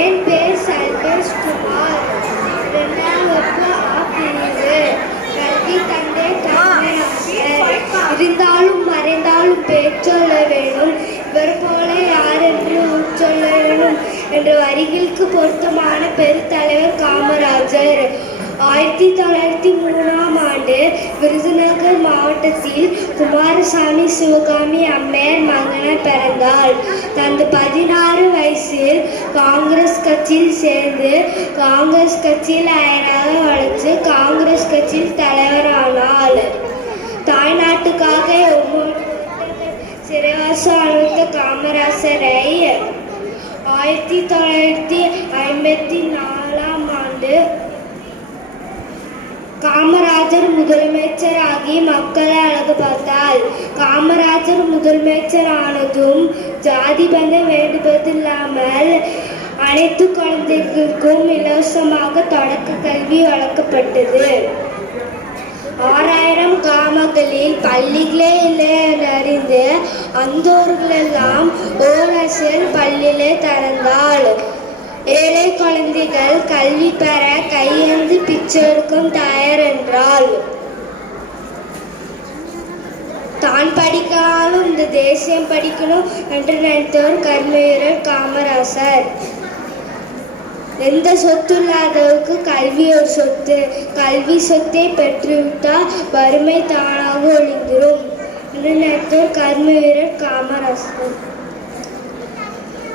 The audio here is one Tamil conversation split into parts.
என் பேர் சல்பேஷ் குமார். 2ஆம் வகுப்பு ஆ பிரிவு. கல்வி தந்தை கல்வியாளர். இருந்தாலும் மறைந்தாலும் பேச்சொல்ல வேணும், இவர் போல யார் என்று உச்சொல்ல வேணும் என்ற வரிகளுக்கு பொருத்தமான பெருத்தலைவர் காமராஜர். 1903ஆம் ஆண்டு விருதுநகர் மாவட்டத்தில் குமாரசாமி சிவகாமி அம்மையார் மகனாய் பிறந்தாள். தனது 16 வயசில் காங்கிரஸ் கட்சியில் சேர்ந்து காங்கிரஸ் கட்சியில் அயராக வளர்த்து காங்கிரஸ் கட்சியில் தலைவரானாள். தாய்நாட்டுக்காக சிறைவாசம் அனுபவித்த காமராசரை 1954ஆம் ஆண்டு காமராஜர் முதலமைச்சராகி மக்களை அழகு பார்த்தார். காமராஜர் முதலமைச்சர் ஆனதும் ஜாதி பந்தம் வேண்டுவதில்லாமல் அனைத்து குழந்தைகளுக்கும் இலவசமாக தொடக்க கல்வி வழங்கப்பட்டது. 6000 கிராமங்களில் பள்ளிகளே இல்லை என அறிந்து அந்தோர்களெல்லாம் ஓரசியல் பள்ளியிலே திறந்தாள். ஏழை குழந்தைகள் கல்வி பெற கையேந்து பிச்சைக்கும் தயார் என்றாள். தான் படிக்காலும் இந்த தேசியம் படிக்கணும் என்று நினைத்தவர் கர்மவீரர் காமராசர். எந்த சொத்து இல்லாதவருக்கு கல்வி ஒரு சொத்து. கல்வி சொத்தை பெற்றுவிட்டால் வறுமை தானாக ஒழிந்துரும் என்று நினைத்தவர் கர்மவீரர் காமராசர்.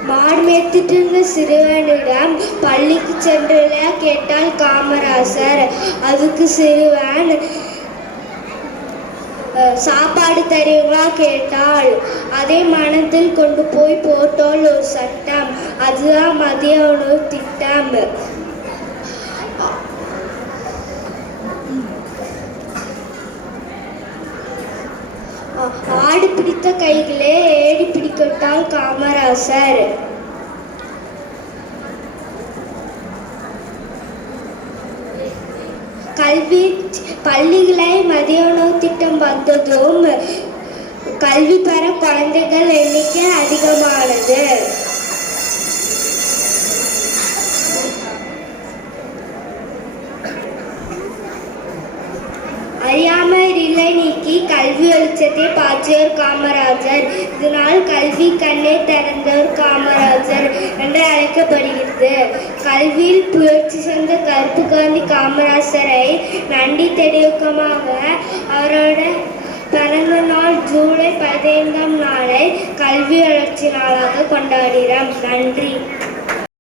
மாடு மேய்த்துட்டு இருந்த சிறுவனிடம் பள்ளிக்கு சென்றுள்ள கேட்டால் காமராசர். அதுக்கு சிறுவன் சாப்பாடு தருவீங்களா கேட்டால் அதை மனத்தில் கொண்டு போய் போட்டால் ஒரு சட்டம், அதுதான் மதிய உணவு திட்டம். ஆடு பிடித்த கைகளே ஏடி பிடிக்கட்டால் காமராசர். கல்வி பள்ளிகளை மதிய உணவு திட்டம் வந்ததும் கல்வி பெற குழந்தைகள் எண்ணிக்கை அதிகமானது. அறியாமை இருளை நீக்கி கல்வி வெளிச்சத்தை பாய்ச்சியவர் காமராஜர். இதனால் கல்வி கண்ணை திறந்தவர் காமராஜர் என்று அழைக்கப்படுகிறது. கல்வியில் புரட்சி செய்த கருப்பு காந்தி காமராசரை நன்றி தெரிவிக்கமாக அவரோட பிறந்த நாள் ஜூலை 15ஆம் நாளை கல்வி வளர்ச்சி நாளாக கொண்டாடுகிறோம். நன்றி.